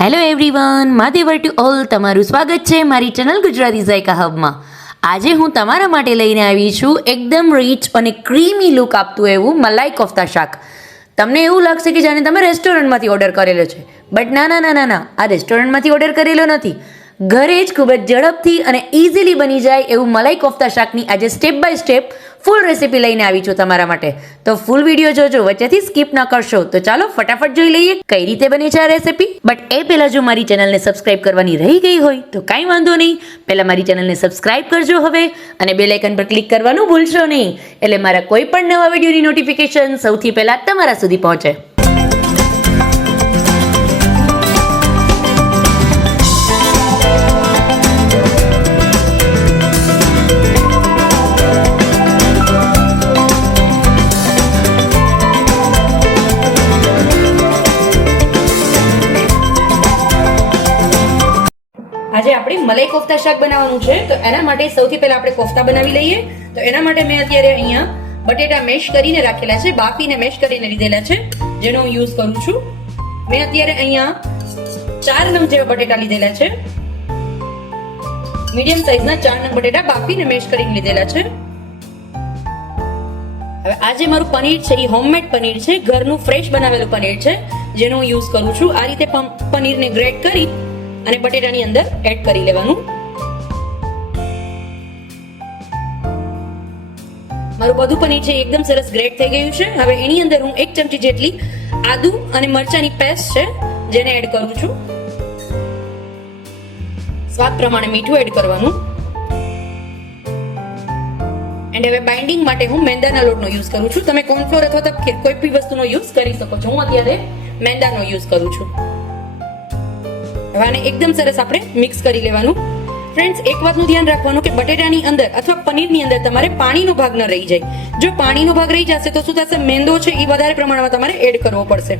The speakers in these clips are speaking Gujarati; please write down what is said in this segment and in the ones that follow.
હેલો એવરીવન, મહાદેવર ટુ ઓલ. તમારું સ્વાગત છે મારી ચેનલ ગુજરાતી ઝાયકા હબમાં. આજે હું તમારા માટે લઈને આવી છું એકદમ રીચ અને ક્રીમી લુક આપતું એવું મલાઈ કોફતા શાક. તમને એવું લાગશે કે જાણે તમે રેસ્ટોરન્ટમાંથી ઓર્ડર કરેલો છે, બટ ના ના ના ના ના, આ રેસ્ટોરન્ટમાંથી ઓર્ડર કરેલો નથી. ઘરે જ ખૂબ જ ઝડપથી અને ઇઝીલી બની જાય એવું મલાઈ કોફતા શાકની આજે step by step full recipe લઈને આવી છું તમારા માટે. તો ફૂલ વિડીયો જોજો, વચ્ચેથી સ્કીપ ન કરશો. તો ચાલો ફટાફટ જોઈ લઈએ કઈ રીતે બની છે આ રેસીપી. બટ એ પહેલાં જો મારી ચેનલને સબસ્ક્રાઇબ કરવાની રહી ગઈ હોય તો કાંઈ વાંધો નહીં, પહેલાં મારી ચેનલને સબસ્ક્રાઇબ કરજો હવે, અને બેલ આઇકન પર ક્લિક કરવાનું ભૂલશો નહીં, એટલે મારા કોઈ પણ નવા વિડીયોની નોટિફિકેશન સૌથી પહેલાં તમારા સુધી પહોંચે. આજે આપણે મલાઈ કોફતા શાક બનાવવાનું છે, તો એના માટે સૌથી પહેલા આપણે કોફતા બનાવી લઈએ. તો એના માટે મેં અત્યારે અહીંયા બટેટા મેશ કરીને રાખેલા છે, બાફીને મેશ કરીને લીધેલા છે, જેનો હું યુઝ કરું છું. મેં અત્યારે અહીંયા 4 નંગ જેવા બટેટા લીધેલા છે, મીડિયમ સાઈઝના 4 નંગ બટેટા બાફીને મેશ કરીને લીધેલા છે. હવે આ જે મારું પનીર છે એ હોમમેડ પનીર છે, ઘરનું ફ્રેશ બનાવેલું પનીર છે, જેનો હું યુઝ કરું છું. આ રીતે પનીરને ગ્રેટ કરી અને બટેટાની અંદર એડ કરી લેવાનું. મારું બધું પનીર છે એકદમ સરસ ગ્રેટ થઈ ગયું છે. હવે એની અંદર હું 1 ચમચી જેટલી આદુ અને મરચાની પેસ્ટ છે જેને એડ કરું છું. સ્વાદ પ્રમાણે મીઠું એડ કરવાનું. એન્ડ હવે બાઇન્ડિંગ માટે હું મેંદાના લોટનો યુઝ કરું છું. તમે કોર્નફ્લોર અથવા તો કોઈ પણ વસ્તુનો યુઝ કરી શકો છો. હું અત્યારે મેંદાનો યુઝ કરું છું. હવે આને એકદમ સરસ આપણે મિક્સ કરી લેવાનું. ફ્રેન્ડ્સ, એક વાતનું ધ્યાન રાખવાનું કે બટેટાની અંદર અથવા પનીરની અંદર તમારે પાણીનો ભાગ ન રહી જાય. જો પાણીનો ભાગ રહી જશે તો શું થશે, મેંદો છે એ વધારે પ્રમાણમાં તમારે એડ કરવો પડશે.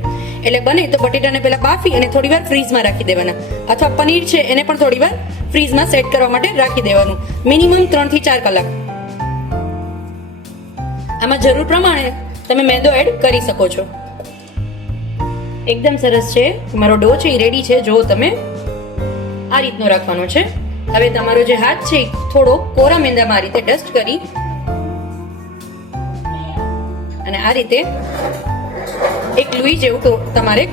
એટલે બને તો બટેટાને પહેલા બાફી અને થોડીવાર ફ્રીઝમાં રાખી દેવાના, અથવા પનીર છે એને પણ થોડીવાર ફ્રીઝમાં સેટ કરવા માટે રાખી દેવાનું, મિનિમમ 3 થી 4 કલાક. આમાં જરૂર પ્રમાણે તમે મેંદો એડ કરી શકો છો. એકદમ સરસ છે મારો ડો છે એ રેડી છે. જો તમે આ રીતનો રાખવાનો છે. હવે તમારો જે હાથ છે થોડો કોરા મેંદામાં આ રીતે ડસ્ટ કરી અને આ રીતે એક લુઈ જેવું તમારે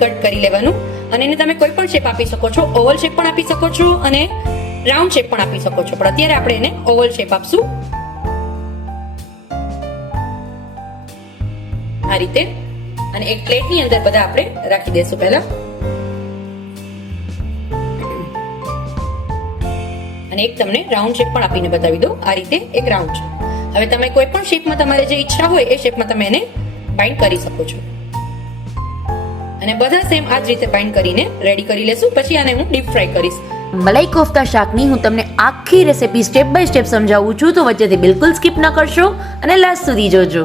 કટ કરી લેવાનું. અને એને તમે કોઈ પણ શેપ આપી શકો છો. ઓવલ શેપ પણ આપી શકો છો અને રાઉન્ડ શેપ પણ આપી શકો છો, પણ અત્યારે આપણે એને ઓવલ શેપ આપશું. આ રીતે. અને એક પ્લેટની અંદર બધા આપણે રાખી દઈશું પહેલા. અને એક તમને રાઉન્ડ શેપ પણ આપીને બતાવી દો. આ રીતે એક રાઉન્ડ છે. હવે તમે કોઈ પણ શેપમાં તમારે જે ઈચ્છા હોય એ શેપમાં તમે એને બાઇન્ડ કરી શકો છો. અને બધા સેમ આ જ રીતે બાઇન્ડ કરીને રેડી કરી લેશું. પછી આને હું ડીપ ફ્રાય કરીશ. મલાઈ કોફતા શાકની હું તમને આખી રેસીપી સ્ટેપ બાય સ્ટેપ સમજાવું છું, તો વચ્ચેથી બિલકુલ સ્કીપ ન કરશો અને લાસ્ટ સુધી જોજો.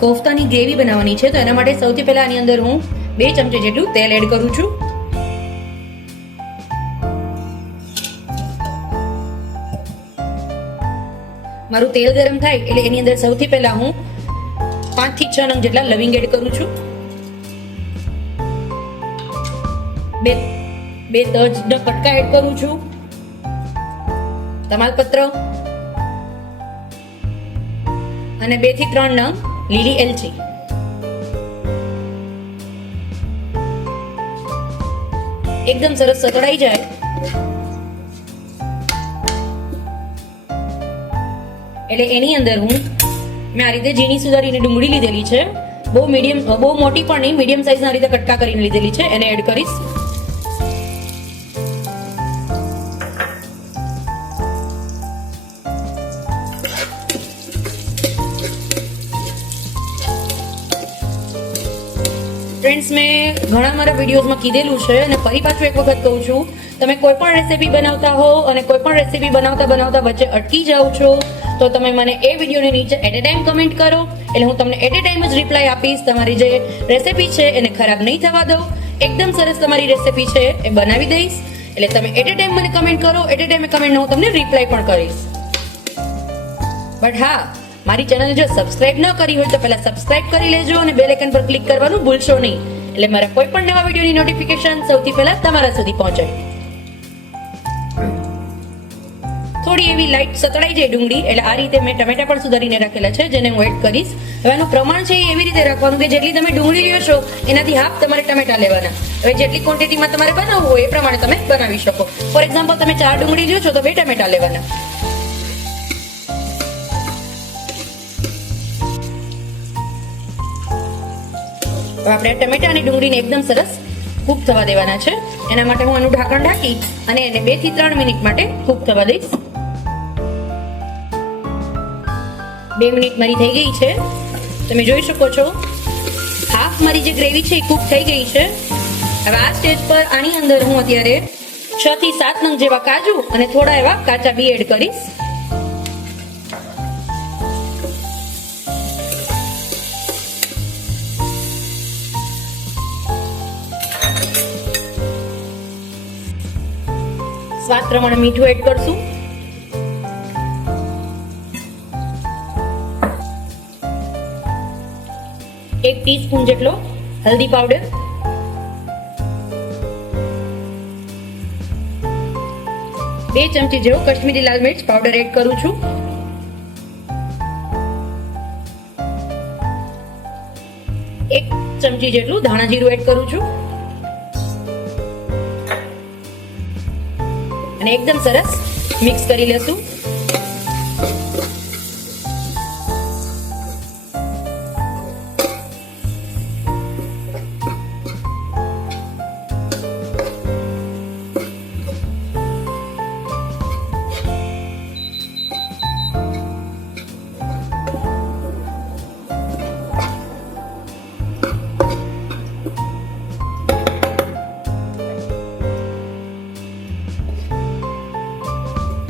કોફતાની ગ્રેવી બનાવવાની છે, તો એના માટે સૌથી પહેલા આની અંદર હું 2 ચમચી જેટલું તેલ એડ કરું છું. મારું તેલ ગરમ થાય એટલે એની અંદર સૌથી પહેલા હું 5 થી 6 નંગ જેટલા લવિંગ એડ કરું છું. બે તજના કટકા એડ કરું છું. તમાલપત્ર અને 2 થી 3 નંગ લીલી એલચી. એકદમ સરસ સતળાઈ જાય એટલે એની અંદર મેં આ રીતે ઝીણી સુધારીને ડુંગળી લીધેલી છે. બહુ મોટી પણ નહીં, મીડિયમ સાઈઝના રીતે કટકા કરીને લીધેલી છે, એને એડ કરીશ. ફ્રેન્ડ્સ, મેં ઘણા મારા વિડીયોઝમાં કીધેલું છે અને ફરી પાછું એક વખત કહું છું, તમે કોઈ પણ રેસીપી બનાવતા હો અને કોઈ પણ રેસીપી બનાવતા વચ્ચે અટકી જાઓ છો તો તમે મને એ વિડીયોની નીચે એટ એ ટાઈમ કમેન્ટ કરો, એટલે હું તમને એટ એ ટાઈમ જ રિપ્લાય આપીશ. તમારી જે રેસીપી છે એને ખરાબ નહીં થવા દઉં. એકદમ સરસ તમારી રેસીપી છે એ બનાવી દઈશ. એટલે તમે એટ એ ટાઈમ મને કમેન્ટ કરો, એટ એ ટાઈમ કમેન્ટ હું તમને રિપ્લાય પણ કરીશ. બટ હા, મારી ચેનલ જો સબસ્ક્રાઇબ ન કરી હોય તો પહેલા સબસ્ક્રાઇબ કરી લેજો અને બેલ આઇકન પર ક્લિક કરવાનું ભૂલશો નહીં, એટલે મારા કોઈ પણ નવા વિડીયોની નોટિફિકેશન સૌથી પહેલા તમારા સુધી પહોંચે. થોડી એવી લાઈટ સતળાઈ જાય ડુંગળી એટલે આ રીતે મેં ટમેટા પણ સુધારીને રાખેલા છે, જેને હું એડ કરીશ. હવે એનું પ્રમાણ છે એવી રીતે રાખવાનું કે જેટલી તમે ડુંગળી લ્યો છો એનાથી હાફ તમારે ટમેટા લેવાના. હવે જેટલી ક્વોન્ટિટીમાં તમારે બનાવવું હોય એ પ્રમાણે તમે બનાવી શકો. ફોર એક્ઝામ્પલ તમે 4 ડુંગળી લ્યો છો તો 2 ટમેટા લેવાના. હવે આપણે ટમેટા અને ડુંગળીને એકદમ સરસ કૂક થવા દેવાના છે. એના માટે હું એનું ઢાંકણ ઢાંકી અને એને 2 થી 3 મિનિટ માટે કૂક થવા દઈશ. 2 મિનિટ મારી થઈ ગઈ છે, તમે જોઈ શકો છો. હાફ મારી જે ગ્રેવી છે એ કૂક થઈ ગઈ છે. હવે આ સ્ટેજ પર આની અંદર હું અત્યારે 6 થી 7 નંગ જેવા કાજુ અને થોડા એવા કાચા બી એડ કરીશ. સ્વાદ પ્રમાણે મીઠું એડ કરશું. એક ટીસ્પૂન જેટલો હલ્દી પાવડર, 2 ચમચી જેવો કાશ્મીરી લાલ મિર્ચ પાવડર એડ કરું છું. 1 ચમચી જેટલું ધાણા જીરું એડ કરું છું અને એકદમ સરસ મિક્સ કરી લેશું.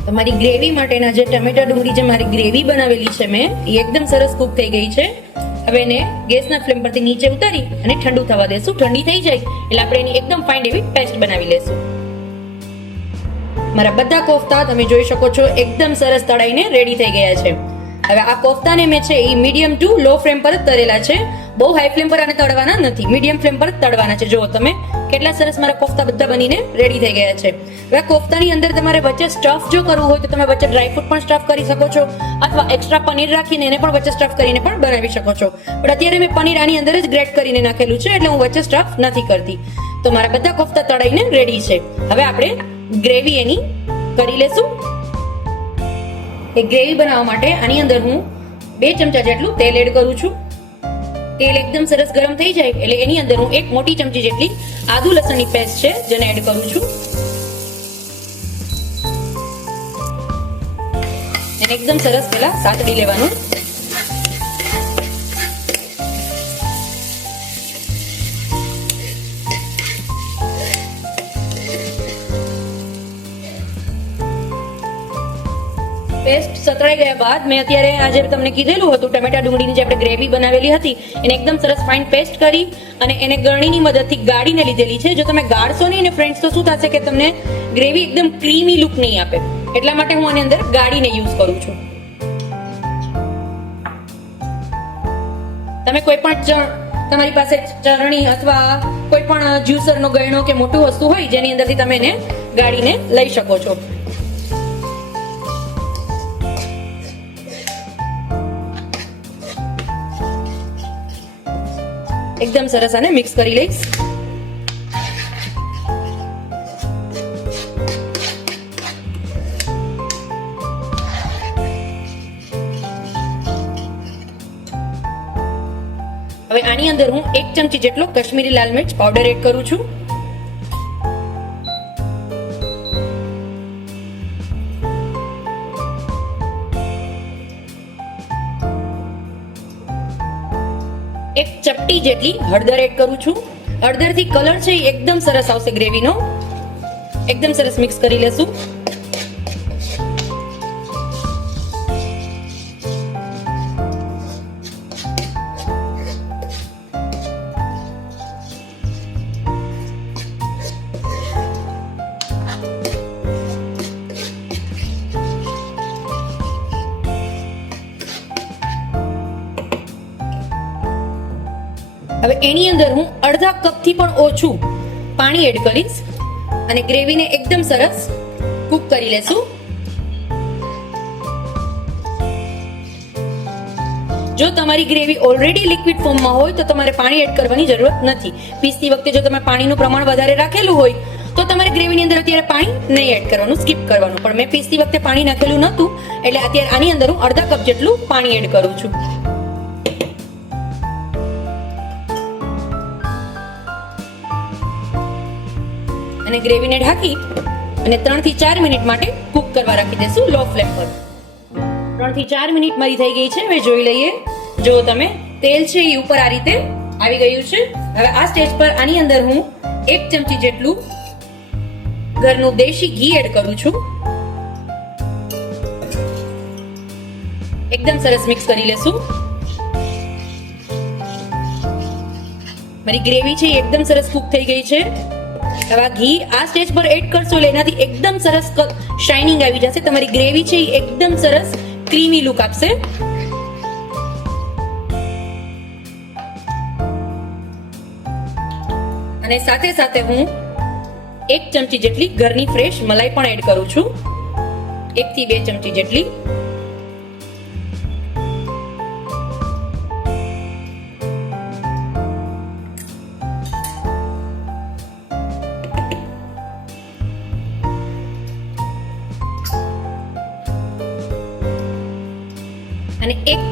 તમારી ગ્રેવી માટેના જે ટમેટા ડુંગળી જે મારી ગ્રેવી બનાવેલી છે મેં એ એકદમ સરસ કૂક થઈ ગઈ છે. હવે એને ગેસના ફ્લેમ પરથી નીચે ઉતારી અને ઠંડુ થવા દેશું. ઠંડી થઈ જાય એટલે આપણે એની એકદમ ફાઇન એવી પેસ્ટ બનાવી લેશું. મારા બધા કોફતા તમે જોઈ શકો છો એકદમ સરસ તળાઈને રેડી થઈ ગયા છે. હવે આ કોફતાને મેં છે એ મીડિયમ ટુ લો ફ્લેમ પર જ તળેલા છે. બહુ હાઈ ફ્લેમ પર આને તળવાના નથી, મીડિયમ ફ્લેમ પર જ તળવાના છે. જુઓ તમે કેટલા સરસ મારા કોફતા બધા બનીને રેડી થઈ ગયા છે. હવે કોફતાની અંદર તમારે વચ્ચે સ્ટફ જો કરવું હોય તો તમે વચ્ચે ડ્રાયફ્રૂટ પણ સ્ટફ કરી શકો છો, અથવા એક્સ્ટ્રા પનીર રાખીને એને પણ વચ્ચે સ્ટફ કરીને પણ બનાવી શકો છો. પણ અત્યારે મેં પનીર આની અંદર જ ગ્રેટ કરીને નાખેલું છે એટલે હું વચ્ચે સ્ટફ નથી કરતી. તો મારા બધા કોફતા તળાઈને રેડી છે. હવે આપણે ગ્રેવી એની કરી લેશું. એ ગ્રેવી બનાવવા માટે આની અંદર હું 2 ચમચા જેટલું તેલ એડ કરું છું. તેલ એકદમ સરસ ગરમ થઈ જાય એટલે એની અંદર હું 1 મોટી ચમચી જેટલી આદુ લસણની પેસ્ટ છે જેને એડ કરું છું. એને એકદમ સરસ પહેલા સાતડી લેવાનું. પેસ્ટ સતળાઈ ગયા બાદ મેં અત્યારે આજે તમને કીધેલું હતું ટમેટા ડુંગળીની જે આપણે ગ્રેવી બનાવેલી હતી એને એકદમ સરસ ફાઇન પેસ્ટ કરી અને એને ગળણીની મદદથી ગાળીને લીધેલી છે. જો તમે ગાળશો નહીં ને ફ્રેન્ડ્સ તો શું થશે કે તમને ગ્રેવી એકદમ ક્રીમી લુક નહીં આપે, એટલા માટે હું આની અંદર ગાળીને યુઝ કરું છું. તમે કોઈ પણ તમારી પાસે ચરણી અથવા કોઈ પણ જ્યુસરનો ગળણો કે મોટું વસ્તુ હોય જેની અંદરથી તમે એને ગાળીને લઈ શકો છો. એકદમ સરસ આને મિક્સ કરી લઈશ. હવે આની અંદર હું 1 ચમચી જેટલો કાશ્મીરી લાલ મિર્ચ પાવડર એડ કરું છું. એક ચપટી જેટલી હળદર એડ કરું છું. હળદરથી કલર છે એકદમ સરસ આવશે ગ્રેવીનો. એકદમ સરસ મિક્સ કરી લેશું. હવે એની અંદર હું અડધા કપથી પણ ઓછું પાણી એડ કરીશ અને ગ્રેવીને એકદમ સરસ કૂક કરી લેશું. જો તમારી ગ્રેવી ઓલરેડી લિક્વિડ ફોર્મમાં હોય તો તમારે પાણી એડ કરવાની જરૂરત નથી. પીસતી વખતે જો તમે પાણીનું પ્રમાણ વધારે રાખેલું હોય તો તમારે ગ્રેવીની અંદર અત્યારે પાણી નહીં એડ કરવાનું, સ્કીપ કરવાનું. પણ મેં પીસતી વખતે પાણી નાખેલું નહોતું એટલે અત્યારે આની અંદર હું અડધા કપ જેટલું પાણી એડ કરું છું. અને ગ્રેવીને ઢાંકી અને 3 થી 4 મિનિટ માટે કૂક કરવા રાખી દેશું લો ફ્લેમ પર. 3 થી 4 મિનિટ મારી થઈ ગઈ છે. હવે જોઈ લઈએ. જો તમે તેલ છે એ ઉપર આ રીતે આવી ગયું છે. હવે આ સ્ટેજ પર આની અંદર હું 1 ચમચી જેટલું ઘરનું દેશી ઘી એડ કરું છું. એકદમ સરસ મિક્સ કરી લેશું. મારી ગ્રેવી છે એકદમ સરસ કૂક થઈ ગઈ છે. હવે આ ઘી આ સ્ટેજ પર એડ કરશો એટલે એનાથી એકદમ સરસ શાઇનિંગ આવી જશે. તમારી ગ્રેવી છે એ એકદમ સરસ ક્રીમી લુક આપશે. અને સાથે સાથે હું 1 ચમચી જેટલી ઘરની ફ્રેશ મલાઈ પણ એડ કરું છું. 1 થી 2 ચમચી જેટલી. અને 1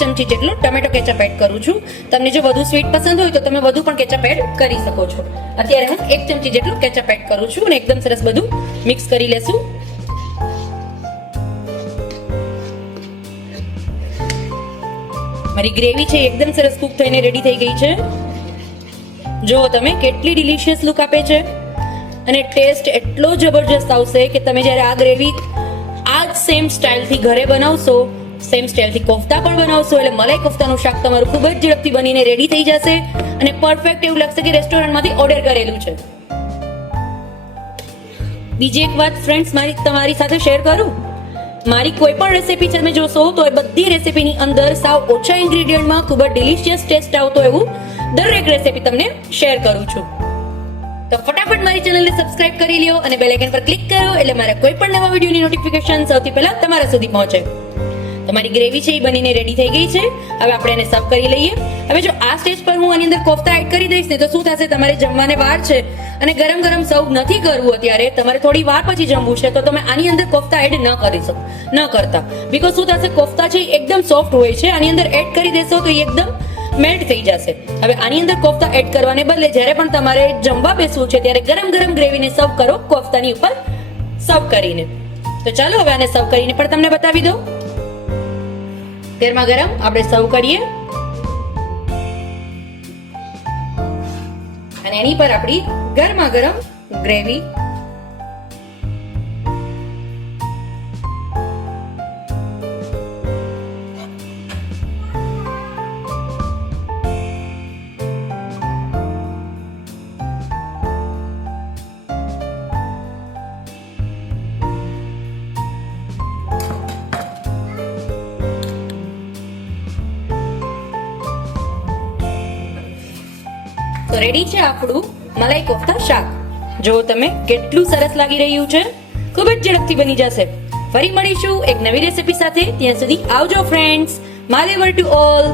ચમચી જેટલું ટમેટો કેચઅપ એડ કરું છું. તમને જો વધુ સ્વીટ પસંદ હોય તો તમે વધુ પણ કેચઅપ એડ કરી શકો છો. અત્યારે હું 1 ચમચી જેટલું કેચઅપ એડ કરું છું અને એકદમ સરસ બધું મિક્સ કરી લેશું. મારી ગ્રેવી છે એકદમ સરસ કૂક થઈને રેડી થઈ ગઈ છે. જો તમે કેટલી ડિલિશિયસ લુક આપે છે અને ટેસ્ટ એટલો જબરજસ્ત આવશે કે તમે જ્યારે આ ગ્રેવી આ જ સેમ સ્ટાઇલથી ઘરે બનાવશો, સેમ સ્ટાઇલથી કોફતા પણ બનાવશો એટલે મલાઈ કોફતાનું શાક તમારું ખૂબ જ ઝડપથી બનીને રેડી થઈ જશે અને પરફેક્ટ એવું લાગશે કે રેસ્ટોરન્ટમાંથી ઓર્ડર કરેલું છે. બીજી એક વાત ફ્રેન્ડ્સ મારી તમારી સાથે શેર કરું. મારી કોઈ પણ રેસીપી તમે જોશો તો એ બધી રેસીપીની અંદર સાવ ઓછા ઇન્ગ્રેડિયન્ટમાં ખૂબ જ ડિલિશિયસ ટેસ્ટ આવતો એવું દરેક રેસીપી તમને શેર કરું છું. તો ફટાફટ મારી ચેનલને સબસ્ક્રાઇબ કરી લ્યો અને બેલ આઇકન પર ક્લિક કરો એટલે મારા કોઈ પણ નવા વિડીયોની નોટિફિકેશન સૌથી પહેલા તમારા સુધી પહોંચે. તમારી ગ્રેવી છે એ બનીને રેડી થઈ ગઈ છે. હવે આપણે એને સર્વ કરી લઈએ. હવે જો આ સ્ટેજ પર હું આની અંદર કોફતા એડ કરી દઈશ ને તો શું થશે, તમારે જમવાને વાર છે અને ગરમ ગરમ સર્વ નથી કરવું અત્યારે, તમારે થોડી વાર પછી જમવું છે તો તમે આની અંદર કોફતા એડ ન કરતા. બીકોઝ શું થશે, કોફતા છે એકદમ સોફ્ટ હોય છે, આની અંદર એડ કરી દેશો તો એકદમ મેલ્ટ થઈ જશે. હવે આની અંદર કોફતા એડ કરવાને બદલે જ્યારે પણ તમારે જમવા બેસવું છે ત્યારે ગરમ ગરમ ગ્રેવીને સર્વ કરો કોફતાની ઉપર સર્વ કરીને. તો ચાલો હવે આને સર્વ કરીને પણ તમને બતાવી દઉં. ગરમા ગરમ આપણે સર્વ કરીએ અને એની પર આપણી ગરમા ગરમ ગ્રેવી તો રેડી છે આપણું મલાઈ કોફતા શાક. જો તમે કેટલું સરસ લાગી રહ્યું છે, ખૂબ જ ઝડપથી બની જશે. ફરી મળીશું એક નવી રેસીપી સાથે. ત્યાં સુધી આવજો ફ્રેન્ડ્સ. માલેવર to all.